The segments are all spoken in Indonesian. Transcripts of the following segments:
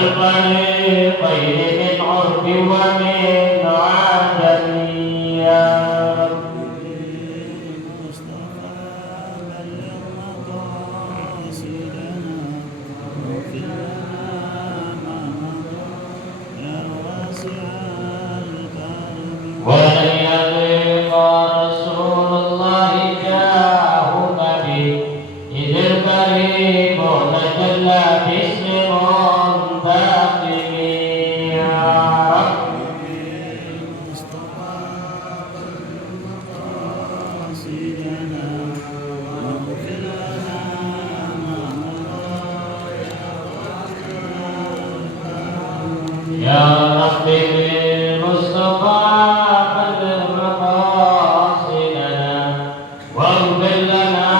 والفريقين من عرف ومن عدم يا ولن يضيق رسول الله جاهك به إذ الكريم تجلى باسم منتقم يا يا ربي بالمصطفى بلغ مقاصدنا واغفر لنا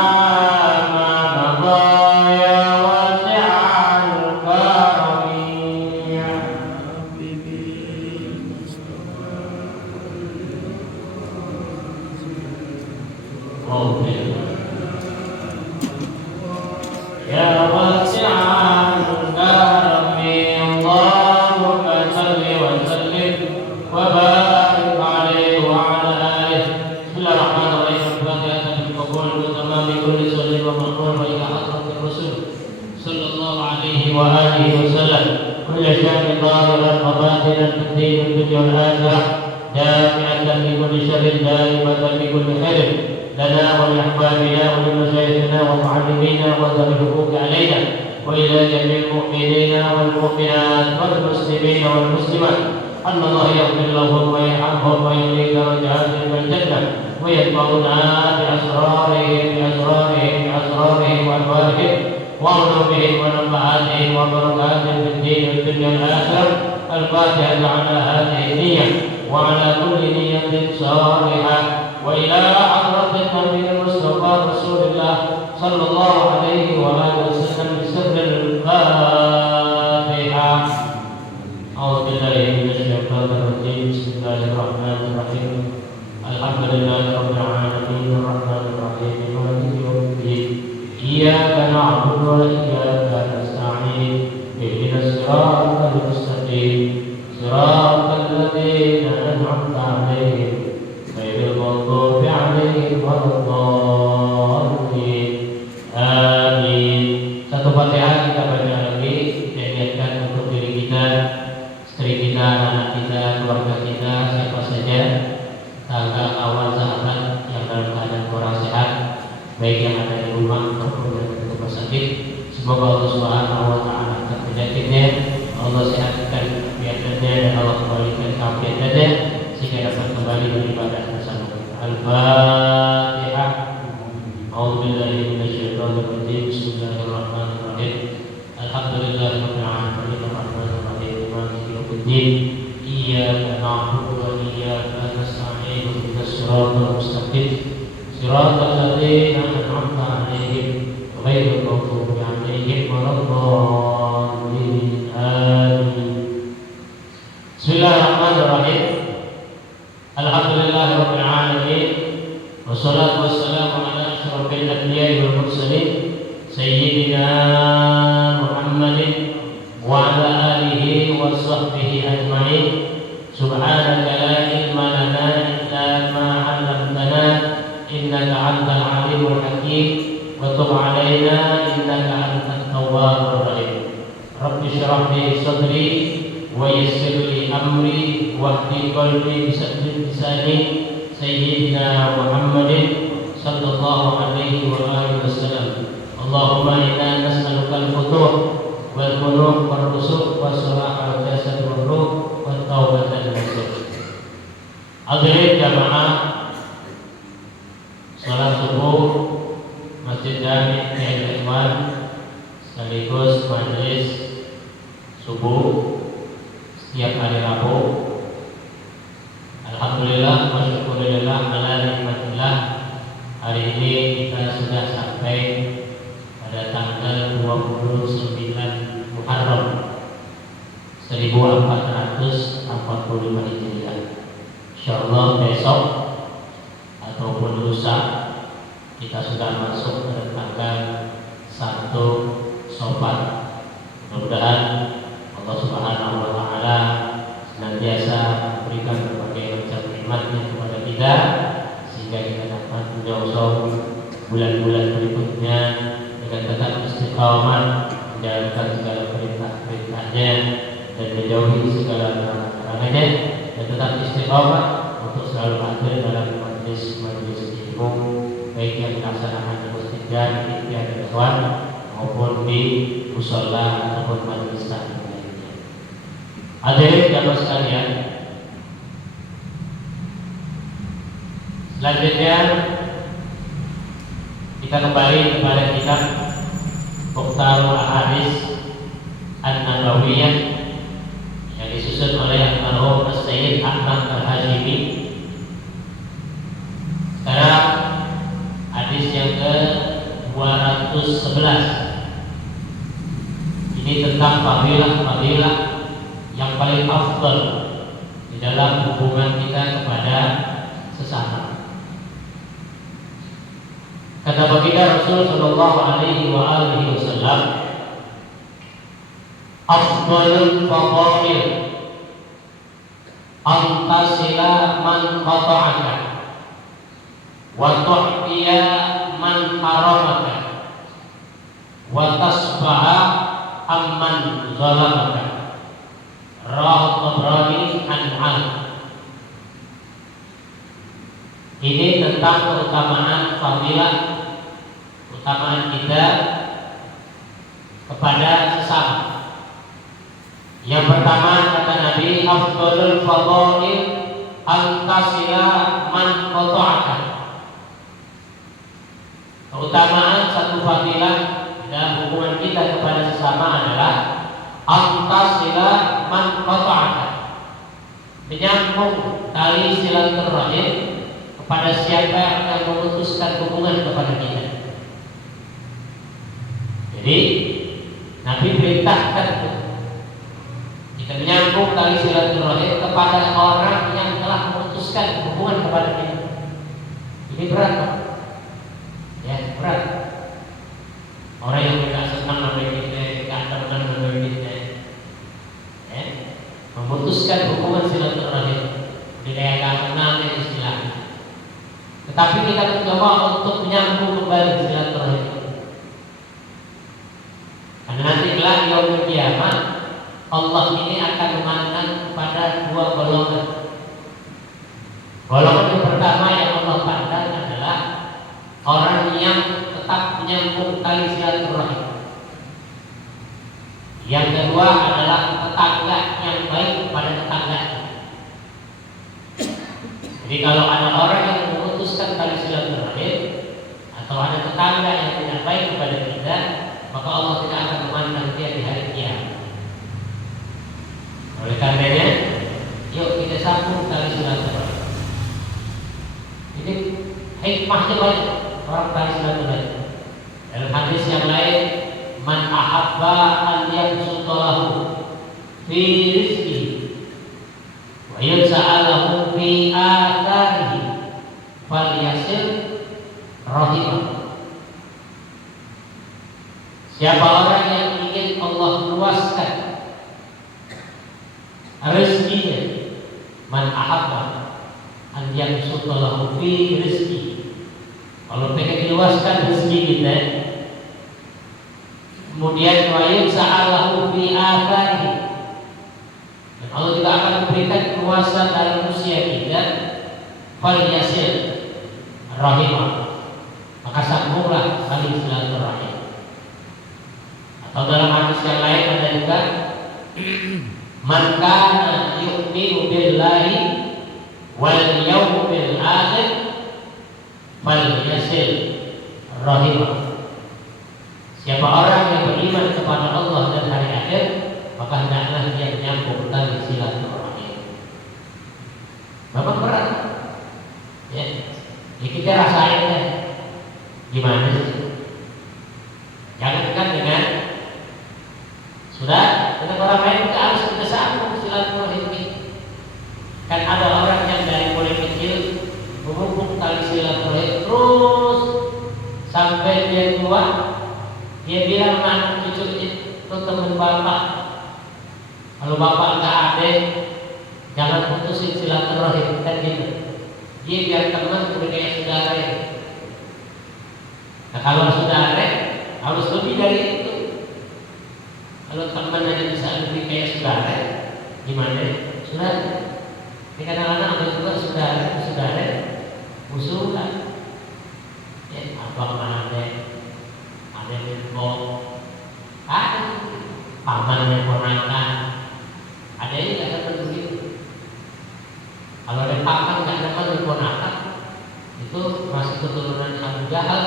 ما مضى يا واسع الكرم يا ربي بالمصطفى واغفر يا واسع الكرم اللهم صل وسلم وبارك عليه وعلى آله. بسم الله الرحمن الرحيم. الفاتحة بالقبول وتمام كل سر ومقبول وإلى حضرة الرسول صلى الله عليه وآله وسلم كل شأن ظاهرا وباطنا في الدين والدنيا والآخرة دافعة لكل شر دائمة لكل خير لنا ولأحبابنا ولمشايخنا ومعلمينا وذوي الحقوق علينا وإلى جميع المؤمنين والمؤمنات والمسلمين والمسلمات أن الله يغفر لهم ويرحمهم ويهديك درجاتهم في الجنة ويتبعنا بأسرارهم وأنوارهم وعلومهم ونفعاتهم وبركاتهم في الدين والدنيا والآخرة. الفاتحة على هذه النية وعلى كل نية صالحة وإلى حضرة النبي المصطفى رسول الله صلى الله عليه وآله وسلم بسر الفاتحة. أعوذ بالله من الشيطان الرجيم. بسم الله الرحمن الرحيم. الحمد لله رب العالمين الرحمن الرحيم مالك يوم الدين إياك نعبد وإياك نستعين اهدنا الصراط المستقيم صراط الذين أنعمت عليهم غير المغضوب عليهم ولا الضالين. Amin. Satu Fatihah kita baca lagi, kita niatkan untuk diri kita, istri kita, anak kita, keluarga kita, siapa saja, tetangga, kawan, sahabat yang dalam keadaan kurang sehat, baik yang ada di rumah maupun yang di rumah sakit. Semoga Allah Subhanahu wa taala angkat penyakitnya, Allah sehatkan kegiatannya dan Allah kembalikan keafiatannya sehingga dapat kembali beribadah bersama kita. Al-Fatihah. A'udzubillahi minasyaitonir rajim. Bismillahirrahmanirrahim. Alhamdulillahirabbil alamin arrahmanir rahim maliki yaumiddin iyyaka na'budu wa iyyaka nasta'in ihdinas siratal mustaqim siratal ladzina an'amta 'alaihim ghairil maghdubi 'alaihim waladdallin. Amin. Bismillahirrahmanirrahim. Alhamdulillahirabbil alamin wassalatu wassalamu ala asyrafil anbiya'i wal mursalin sayyidina Muhammadin wa ala alihi wa sahbihi ajma'in. Subhanaka la ilma lana illa ma 'allamtana innaka antal alimul hakim wa tub 'alaina innaka antat tawwabur rahim. Rabbi shrah li sadri wa yassir li amri wahdi qalbi bisadri lisani sayyidina Muhammadin sallallahu alaihi wa alihi wasallam. Allahumma inna nas'aluka al-futuh wal qulub wal rusuq wa salahal jasad wal ruh wa taubatan nasuh. Hadirin jamaah salat subuh Masjid Jami' Al-Ikhwan sekaligus majelis subuh setiap hari Rabu. Alhamdulillah wa syukurillah ala nikmatillah. Hari ini kita sudah sampai pada tanggal 29 Muharram 1445 Hijriah. Insyaallah besok ataupun lusa kita sudah masuk pada tanggal 1 Syawal. Mudah-mudahan Allah kita sehingga kita dapat menyongsong bulan-bulan berikutnya dengan tetap istiqamah menjalankan segala perintah-perintahnya dan menjauhi segala larangan-larangannya, dan tetap istiqamah untuk selalu hadir dalam majelis-majelis ilmu, baik yang dilaksanakan di masjid dan ikhwan maupun di mushola ataupun majelis taklim lainnya. Hadirin jamaah sekalian, selanjutnya kita kembali kepada kitab Mukhtarul Ahadits An-Nabawiyah yang disusun oleh almarhum Sayyid Ahmad Al-Hashimi. Sekarang hadis yang ke-211. Ini tentang fadilah-fadilah yang paling afdal di dalam hubungan kita kepada sesama. Kata baginda Rasul sallallahu alaihi wasallam, afdalul fadail antasila man qata'aka wa tu'tiya man haramaka wa tasbaha amman zalamaka. Rawahu Tabrani an. Ini tentang keutamaan fadilah, keutamaan kita kepada sesama. Yang pertama kata Nabi, afdalul fadail antasila man qata'aka. Keutamaan satu fadilah dalam hubungan kita kepada sesama adalah antasila man qata'aka, menyambung tali silaturahim pada siapa yang memutuskan hubungan kepada kita. Jadi Nabi perintahkan kita menyambung tali silaturahim kepada orang yang telah memutuskan hubungan kepada kita. Ini berat, Pak. Ya, berat. Orang yang tidak senang sama kita, tidak teman sama kita, ya, memutuskan hubungan silaturahim, tidak kenal istilahnya. Tetapi kita mencoba untuk menyambung kembali silaturahim. Karena nanti kelak di yaumul kiamat Allah ini akan memandang kepada dua golongan. Golongan yang pertama yang Allah pandang adalah orang yang tetap menyambung tali silaturahim. Yang kedua adalah tetangga yang baik kepada tetangganya. Jadi kalau ada orang yang memutuskan tali silaturahim atau ada tetangga yang tidak baik kepada kita, maka Allah tidak akan memandang dia di hari kiamat. Oleh karenanya, yuk kita sambung tali silaturahim. Ini hikmahnya banyak orang tali silaturahim. Dalam hadis yang lain, man ahabba an yabsutalahu fi rizqihi wa yansa'alahu fi atharihi falyasil rahimah. Siapa orang yang ingin Allah luaskan rezekinya, man ahabba an yabsutalahu fi rizqihi, kalau pengen diluaskan rezeki kita, kemudian wa yansa'alahu fi atharihi, dan Allah juga akan memberikan kuasa dalam usia kita, falyasil rahimah, maka sambunglah tali silaturahim. Atau dalam hadis yang lain ada juga, man kana yu'minu billahi wal yawmil akhir falyasil rahimah. Siapa orang yang beriman kepada Allah dan hari akhir, maka hendaklah dia menyambung tali silaturahim. Memang berat, ya. Kita rasain ya. Gimana sih? Jangan dekat dengan sudah dengan orang lain kita harus kita sambung silaturahim. Kan ada orang yang dari mulai kecil menghubung tali silaturahim terus sampai dia tua, dia bilang anak cucu itu teman bapak. Kalau bapak nggak ada, jangan putusin silaturahim, kan gitu. Dia biar teman udah kayak saudara. Nah kalau saudara harus lebih dari itu. Kalau teman aja bisa lebih kayak saudara, gimana? Saudara. Ini kadang-kadang ada juga saudara musuhan. Ya, abang ada info, ada paman yang ponakan, ada yang nggak dapat begitu. Kalau ada paman nggak dapat ponakan, itu masih keturunan Abu Jahal,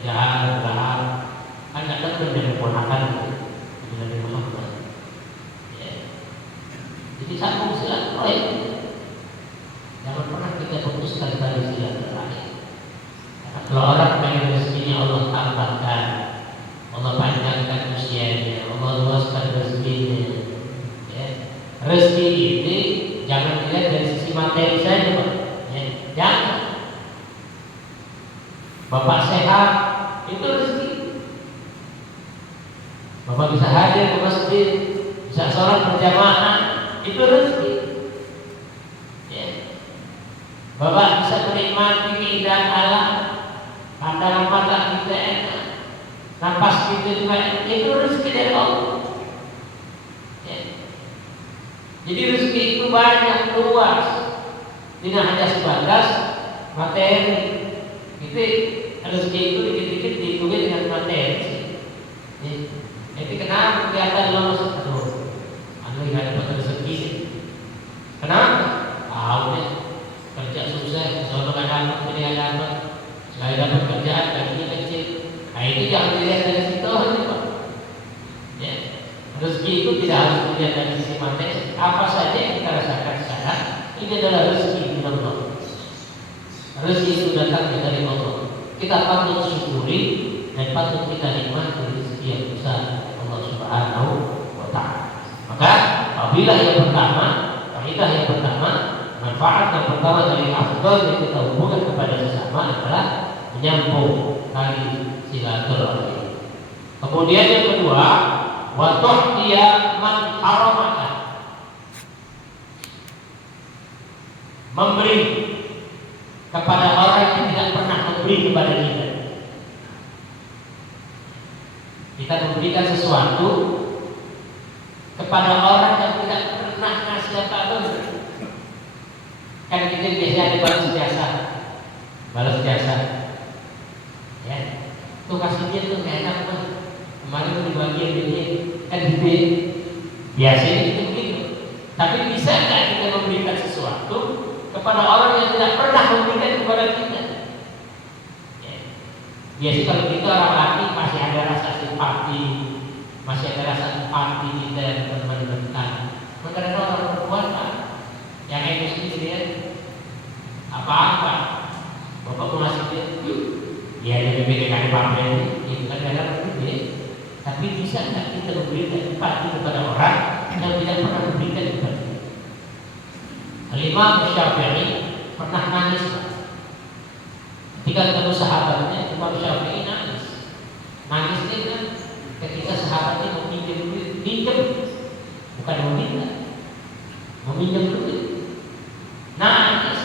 Abraham, kan nggak dapat dari ponakan dari Muhammad. Ya. Jadi sambung silaturahim. Jangan pernah kita putuskan tali silaturahim. Kalau orang pengen rezekinya Allah tambahkan, Allah panjangkan usianya, Allah luaskan rezekinya. Ya. Rezeki ini jangan dilihat dari sisi materi saja, Pak. Ya. Jangan. Bapak sehat, itu rezeki. Bapak bisa hadir ke masjid, bisa sholat berjamaah, itu rezeki. Ya. Bapak bisa menikmati keindahan alam. Pandangan mata kita enak, napas kita juga enak, itu rezeki dari Allah. Ya. Jadi rezeki itu banyak, luas, tidak hanya sebatas materi. Itu rezeki itu dikit-dikit dihitungnya dengan materi. Ya. Jadi kenapa kelihatan lolos? Aduh nggak dapat rezeki. Kenapa? Tahu deh, kerja susah, soalnya nggak dapat, jadi nggak dapat. Saya dapat kerjaan gajinya kecil. Nah itu jangan dilihat dari situ aja, Pak. Ya. Rezeki itu tidak harus dilihat dari sisi materi. Apa saja yang kita rasakan sekarang, ini adalah rezeki dari Allah. Rezeki itu datang dari Allah. Kita patut syukuri dan patut kita nikmati rezeki yang besar Allah Subhanahu wa Ta'ala. Maka apabila yang pertama, kaidah yang pertama, manfaat yang pertama dari afdal yang kita hubungkan kepada sesama adalah menyambung tali silaturahim. Kemudian yang kedua, wa tuhdiya man haramaka, memberi kepada orang yang tidak pernah memberi kepada kita. Kita memberikan sesuatu kepada orang yang tidak pernah ngasih apa-apa. Kan kita biasanya ada balas jasa. Ya, tuh kasih dia tuh enak tuh. Kemarin tuh dibagian dia kan gitu. Biasanya gitu begitu. Tapi bisa nggak kita memberikan sesuatu kepada orang yang tidak pernah memberikan kepada kita? Ya. Biasanya kalau kita orang laki masih ada rasa simpati, masih ada rasa empati kita yang teman-teman. Mengenai orang perempuan Pak, yang emosi dia apa-apa, bapak mau ngasih dia jadi beda pamer, itu kan dalam dia. Tapi bisa nggak kita memberikan empati kepada orang yang tidak pernah memberikan kepada kita? Imam Syafi'i pernah nangis Pak. Ketika ketemu sahabatnya, Imam Syafi'i nangis. Nangisnya kan ketika sahabatnya mau pinjam, bukan mau minjam duit. Nangis.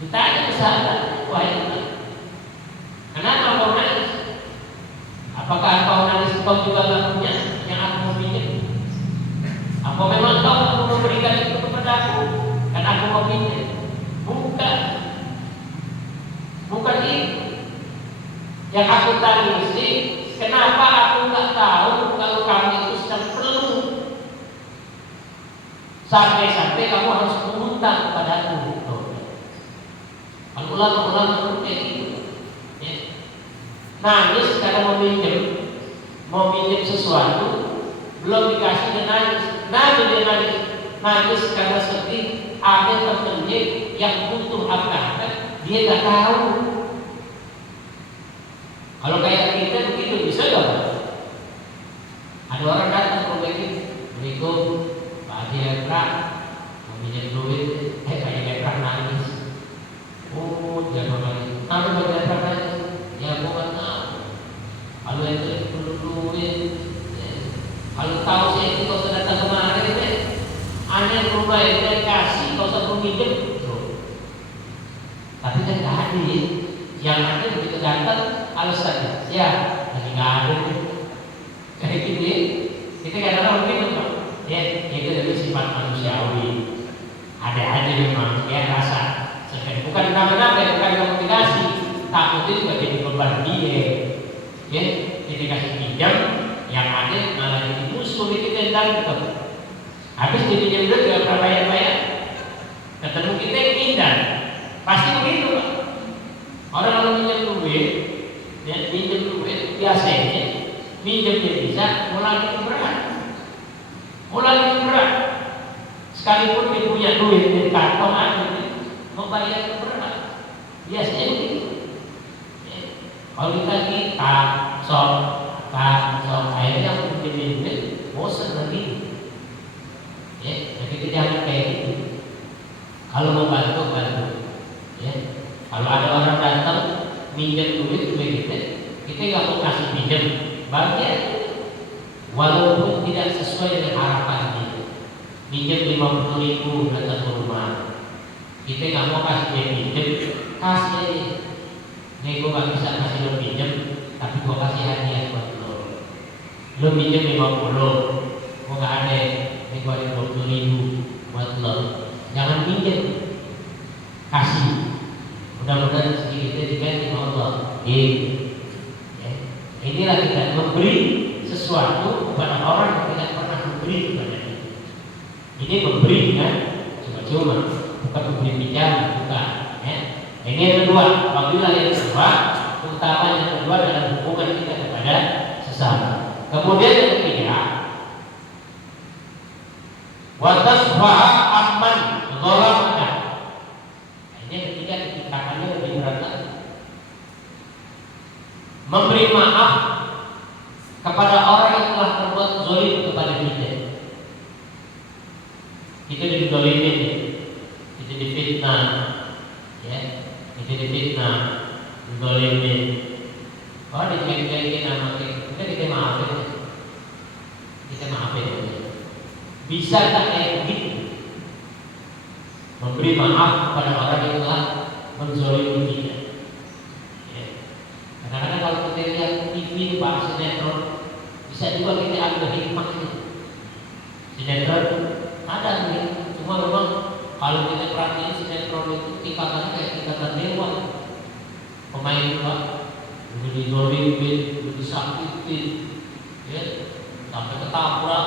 Ditanya ke sahabat, wahai Imam, kenapa kau nangis? Apakah kau nangis kau juga nggak punya yang aku mau pinjam? Apa memang kau memberikan itu kepada aku dan aku mau pinjam? Bukan itu. Yang aku tangisi, kenapa aku nggak tahu kalau kamu itu sedang perlu? Sampai-sampai kamu harus mengutang kepadaku. Kalau ulama-ulama kayak gitu, ya. Nangis karena mau minjem sesuatu, belum dikasih dia nangis. Dia nangis karena sedih. Ada temennya yang butuh apa, dia nggak tahu. Kalau kayak kita begitu bisa nggak? Ada orang datang ke rumah ini, Assalamualaikum, Pak Haji Lekrak, mau minjem duit, Pak Lekrak nangis. Oh, dia nangis. Kamu Pak Lekrak nangis? Ya, gua nggak tahu. Kalau itu perlu duit, kalau tahu saya itu kau sudah datang kemarin, aneh rumah itu kasih, kau sudah minjem tuh. Tapi kan nggak hadir. Yang ada begitu datang alasannya, ya lagi nggak ada. Kayak gitu ya. Kita kadang-kadang begitu Pak. Ya, itu dari sifat manusiawi. Ada aja memang ya rasa. Bukan kenapa-napa, bukan komunikasi. Takut itu juga jadi beban dia. Ya, kita kasih pinjam, yang ada malah jadi musuh kita dan habis dipinjam duit gak pernah bayar-bayar. Ketemu kita yang indah, pasti begitu Pak. Orang kalau pinjam duit, ya pinjam duit biasanya pinjamnya bisa, mulai itu berat. Sekalipun dia punya duit di kantong ada, mau bayar itu berat. Biasanya begitu. Kalau kita sok, akhirnya aku pinjam duit, bosan lagi. Ya, jadi kita jangan kayak gitu. Kalau mau bantu. Ya, kalau ada orang datang minjem duit kita nggak mau kasih pinjam, bagian walaupun tidak sesuai dengan harapan kita. Minjem 50.000 datang ke rumah, kita nggak mau kasih dia pinjam, kasih aja. Nih gue nggak bisa kasih lo pinjam, tapi gue kasih hadiah buat lo. Lo minjem 50, gue nggak ada. Ini gue ada 20.000 buat lo. Jangan pinjam, kasih. Mudah-mudahan sedikitnya diganti sama Allah. Ya. Inilah kita memberi sesuatu kepada orang yang tidak pernah memberi kepada kita. Ini memberi dengan cuma-cuma, bukan memberi pinjam, bukan. Ya. Ini yang kedua. Apabila yang kedua, terutama yang kedua dalam hubungan kita kepada sesama. Kemudian yang ketiga, watasfa'a amman zalamaka. Ini ketiga ketingkatannya lebih berat lagi. Memberi maaf kepada orang yang telah berbuat zalim kepada kita. Kita dizalimin, kita difitnah, ya, kita difitnah, dizalimin. Kalau dijadikan nama kita maafin, kita maafin. Bisa tak kayak begitu? Memberi maaf kepada orang yang telah menzalimi kita. Ya. Kadang-kadang kalau kita lihat TV bahas sinetron, bisa juga kita ambil hikmahnya. Sinetron ada nih, cuma memang kalau kita perhatiin sinetron itu tingkatannya kayak tingkatan dewa. Pemain juga udah dizalimin, udah disakitin, ya, sampai ketabrak,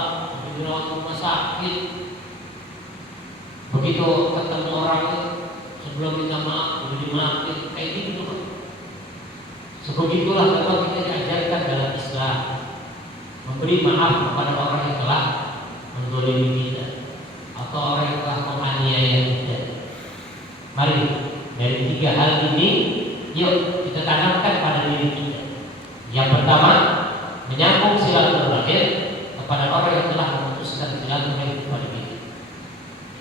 dirawat rumah sakit. Begitu ketemu orang sebelum minta maaf udah dimaafin, kayak gitu kan. Sebegitulah memang kita diajarkan dalam Islam, memberi maaf kepada orang yang telah menzalimi kita atau orang yang telah menganiaya kita. Mari dari tiga hal ini yuk kita tanamkan pada diri kita. Yang pertama, menyambung silaturahim kepada orang yang telah memutuskan silaturahim kepada kita.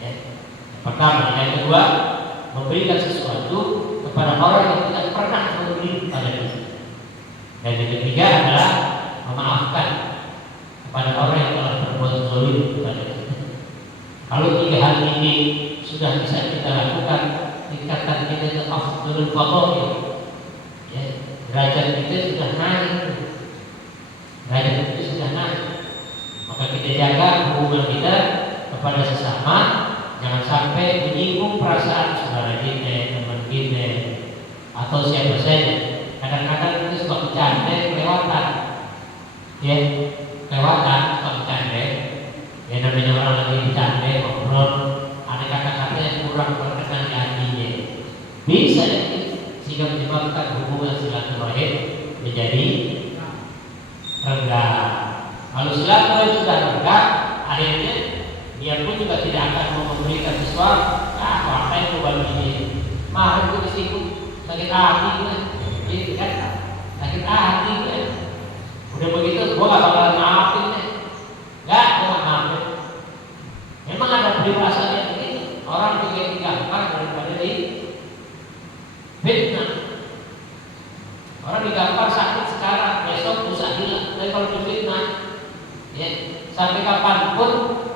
Ya. Yang pertama, yang kedua, memberikan sesuatu kepada orang yang tidak pernah memberi kepada kita. Dan yang ketiga adalah memaafkan kepada orang yang telah berbuat zalim kepada kita. Kalau tiga hal ini sudah bisa kita lakukan, tingkatan kita ke afdhalul fadhail. Ya, derajat kita sudah naik. Maka kita jaga hubungan kita kepada sesama, jangan sampai menyinggung perasaan saudara kita, teman kita, atau siapa saja. Kadang-kadang kita suka bercanda kelewatan, ya, kelewatan suka bercanda. Ya namanya orang lagi bercanda, ngobrol, ada kata-kata yang kurang berkenan di hatinya, bisa sehingga menyebabkan hubungan silaturahim menjadi rendah. Kalau silaturahim sudah rendah, akhirnya dia pun juga tidak akan mau memberikan sesuatu. Apa yang coba begini? Mahal itu disinggung, sakit hati kan? Gitu kan? Sakit hati kan? Udah begitu, gua gak bakalan maafin deh. Gak, gua gak maafin. Memang ada peribahasanya begini. Orang juga digampar daripada di fitnah. Orang digampar sakit sekarang, besok bisa hilang. Tapi kalau di fitnah, ya, sampai kapanpun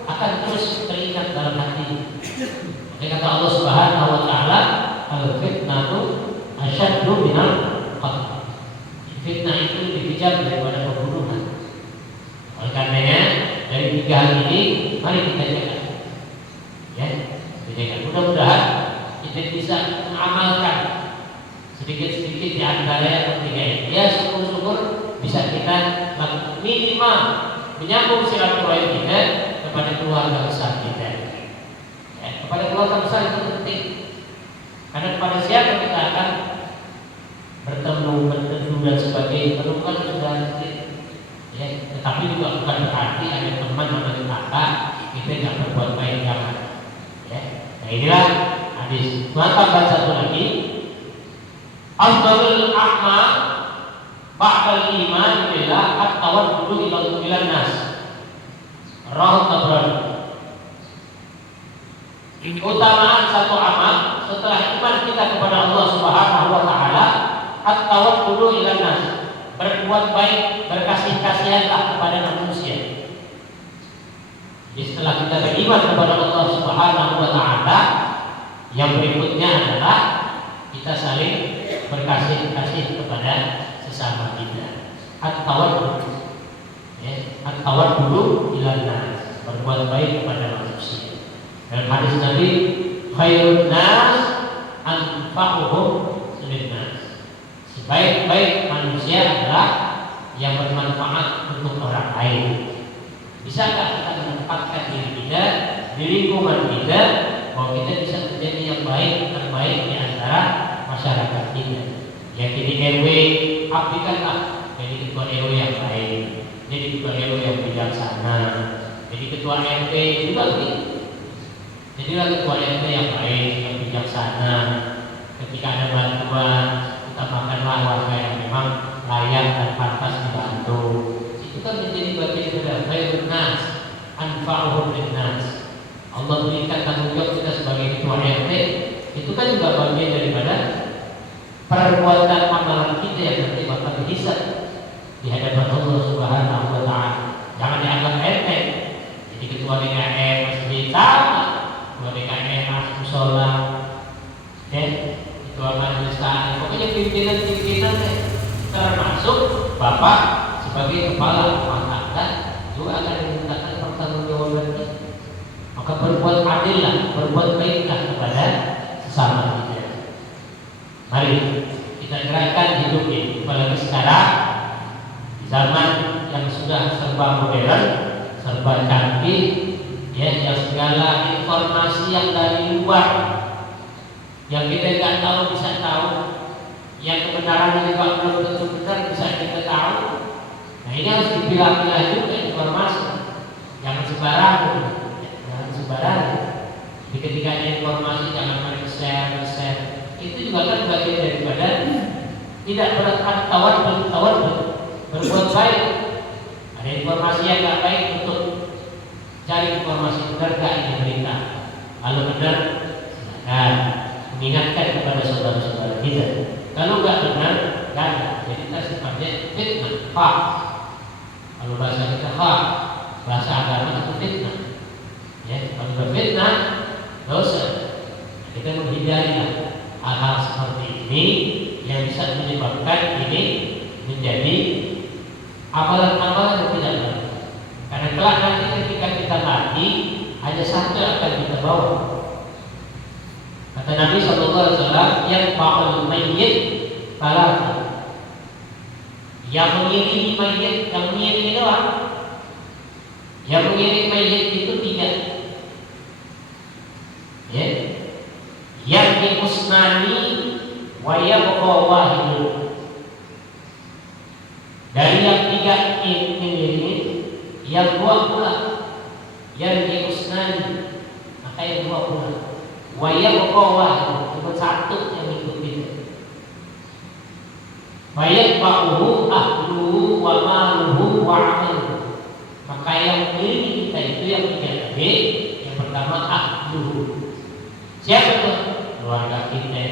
akan terus teringat dalam hati. Jadi kata Allah Subhanahu wa taala, al-fitnatu asyaddu minal qatl. Fitnah itu lebih kejam daripada pembunuhan. Oleh karenanya dari tiga hal ini mari kita jaga. Ya, kita mudah-mudahan kita bisa mengamalkan sedikit-sedikit di antara yang tiga ini. Ya, syukur-syukur bisa kita minimal menyambung silaturahim kita kepada keluarga besar kita. Ya, kepada keluarga besar itu penting. Karena kepada siapa kita akan bertemu, berteduh dan sebagainya, bukan sudah ya, tetapi juga bukan berarti ada teman namanya kakak kita tidak berbuat baik, jangan. Ya, nah inilah hadis. Tambah satu lagi, afdalul a'mal ba'dal iman billah at-tawaddudu ila nas. Rawahu Tabrani. Keutamaan satu amal setelah iman kita kepada Allah Subhanahu wa taala, at-tawaddudu ila nas, berbuat baik, berkasih-kasihanlah kepada manusia. Jadi setelah kita beriman kepada Allah Subhanahu wa taala, yang berikutnya adalah kita saling berkasih-kasih kepada sesama kita. At-tawaddudu, ya, at-tawaddudu ila nas, berbuat baik kepada manusia. Dalam hadis Nabi, khairun nas anfa'uhum lin-nas. Sebaik-baik manusia adalah yang bermanfaat untuk orang lain. Bisakah kita menempatkan diri kita di lingkungan kita bahwa kita bisa menjadi yang baik, terbaik di antara masyarakat kita? Yang jadi RW, abdikanlah jadi ketua RW yang baik, jadi ketua RW yang bijaksana, jadi ketua RT juga begitu. Jadilah ketua RT yang baik, yang bijaksana. Ketika ada bantuan, utamakanlah warga yang memang layak dan pantas dibantu. Itu kan menjadi bagian dari khairun nas anfa'uhum lin-nas. Allah berikan tanggung jawab kita sebagai ketua RT, itu kan juga bagian daripada perbuatan amalan kita yang nanti bakal dihisab di hadapan Allah Subhanahu wa taala. Jangan dianggap RT. Jadi ketua DKM masjid sama, ketua DKM musola, ketua majelis taklim, pokoknya pimpinan-pimpinan termasuk Bapak sebagai kepala rumah tangga juga akan dimintakan pertanggungjawaban kita. Maka berbuat adillah, berbuat baiklah kepada sesama kita. Mari kita gerakkan hidup ini, apalagi sekarang di zaman yang sudah serba modern, serba canggih, ya, yang segala informasi yang dari luar yang kita nggak tahu bisa tahu, yang kebenaran juga belum tentu benar bisa kita tahu. Nah ini harus dipilah-pilah juga informasi, jangan sembarangan, jangan sembarangan. Jadi ketika ada informasi jangan main share. Itu juga kan bagian daripada tidak bertawar berbuat baik. Ada informasi yang nggak baik untuk cari informasi benar nggak ini berita. Kalau benar, silakan mengingatkan kepada saudara-saudara kita. Kalau nggak benar, kan jadi kita sifatnya fitnah, hak. Kalau bahasa kita hak, bahasa agama itu fitnah. Ya, kalau berfitnah dosa. Kita menghindari hal-hal seperti ini yang bisa menyebabkan ini menjadi amalan-amalan yang tidak baik. Karena kelak nanti ketika kita mati, hanya satu yang akan kita bawa. Kata Nabi SAW, yang ba'al mayyit balagh, yang mengiringi mayit, yang mengiringi doang, yang mengiringi mayit itu tiga, ya, yang dimusnani wa yabqa wahidun. Dari yang tiga ini, yang dua pula yang dimusnani, maka yang dua pula waya bokawah, cuma satu yang ikut kita. Waya ba'uhu ahluhu wa maluhu wa amaluhu, maka yang memiliki kita itu yang tiga tadi. Yang pertama ahluhu, siapa itu? Keluarga kita,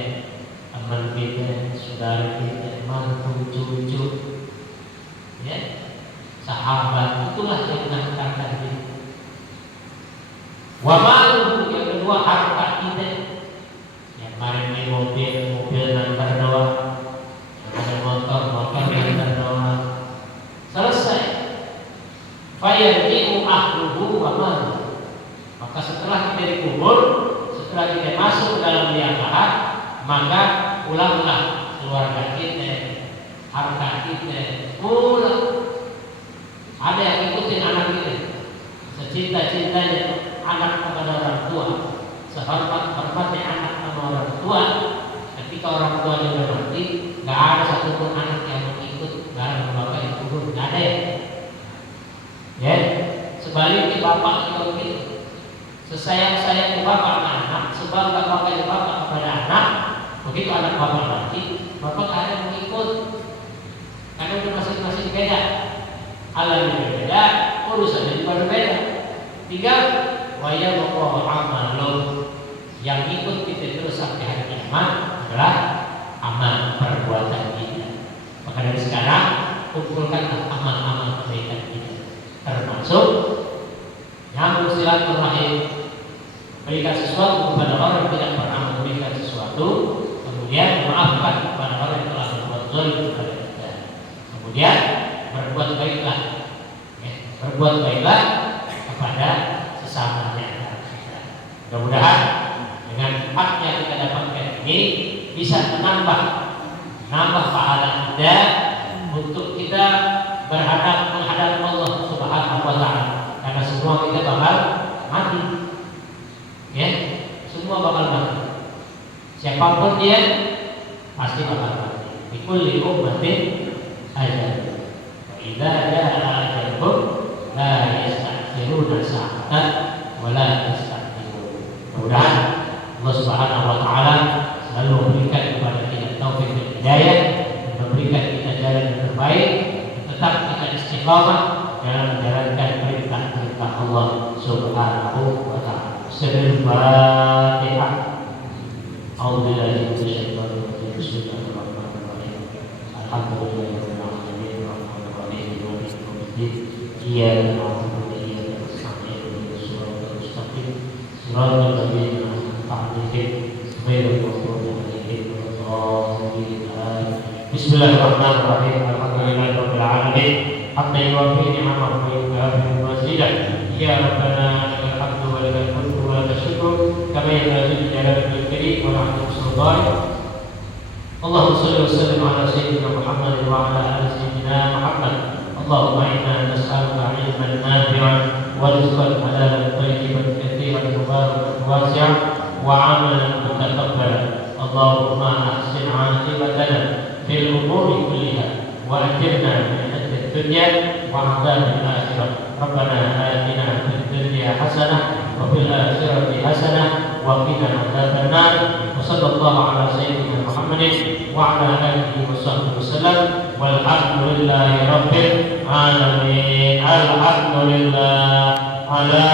teman kita, saudara kita, mantu, cucu, ya, sahabat, itulah yang mengantarkan kita. Wa maluhu, yang kedua harta kita. Maka setelah kita dikubur, setelah kita masuk ke dalam liang lahat, maka pulanglah keluarga kita, harta kita, pulang. Ada yang ikutin anak kita, secinta-cintanya anak kepada orang tua, sehormat-hormatnya anak sama orang tua. Ketika orang tua juga mati, nggak ada satupun anak yang mengikut dalam bapak yang kubur, nggak ada ya. Sebaliknya bapak juga begitu. Sesayang-sayangnya bapak sama anak, sebangga-bangganya bapak kepada anak, begitu anak bapak mati, bapak nggak ada yang mengikut, karena udah masing-masing beda. Alamnya berbeda, urusannya juga berbeda. Tinggal waya bapak amal yang ikut kita terus sampai hari kiamat adalah amal perbuatan kita. Maka dari sekarang kumpulkanlah amal-amal kebaikan kita, termasuk nyambung silaturahim, berikan sesuatu kepada orang yang tidak pernah memberikan sesuatu, kemudian memaafkan kepada orang yang telah berbuat zalim kepada kita, kemudian berbuat baiklah kepada sesamanya. Mudah-mudahan dengan hak yang kita dapatkan ini bisa menambah pahala kita untuk kita menghadap Allah Subhanahu wa Ta'ala. Karena semua kita bakal mati, ya, semua bakal mati. Siapapun dia pasti bakal mati. Bikulli ummatin ajal. Idza jaa ajaluhum la yasta'khiruna sa'atan wa la yasta'khirun. Mudah-mudahan Allah Subhanahu wa Ta'ala selalu memberikan kepada kita taufik dan hidayah, dan memberikan kita jalan yang terbaik, tetap kita istiqamah dalam menjalankan perintah Allah Subhanahu wa Ta'ala. Al-Fatihah. A'udzubillahi minasyaitonir rajim. Bismillahirrahmanirrahim. Alhamdulillahirabbil alamin, arrahmanir rahim, maliki yaumiddin. Iyyaka na'budu wa iyyaka nasta'in. Ihdinas siratal mustaqim. Siratal ladzina an'amta 'alaihim ghairil maghdubi 'alaihim waladdallin. Bismillahirrahmanirrahim. Alhamdulillahirabbil alamin. Hatta yuwafi ni'amahu wa yukafi mazidah. Ya Rabbana lakal hamdu wa lakal mulku wa lakal syukru kama yanbaghi li jalali wajhika wa 'azimi sultanik. Allahumma shalli wa sallim ala sayyidina Muhammad wa ala ali sayyidina Muhammad. Allahumma inna nas'aluka 'ilman nafi'an wa rizqan halalan thayyiban katsiran mubarakan wasi'an wa 'amalan mutakabbalan. Allahumma ahsin 'aqibatana fil umuri kulliha wa ajirna min الدنيا وعذاب الآخرة. ربنا آتنا في الدنيا حسنة وفي الآخرة حسنة وقنا عذاب النار. وصلى الله على سيدنا محمد وعلى آله وصحبه وسلم والحمد لله رب العالمين. الحمد لله على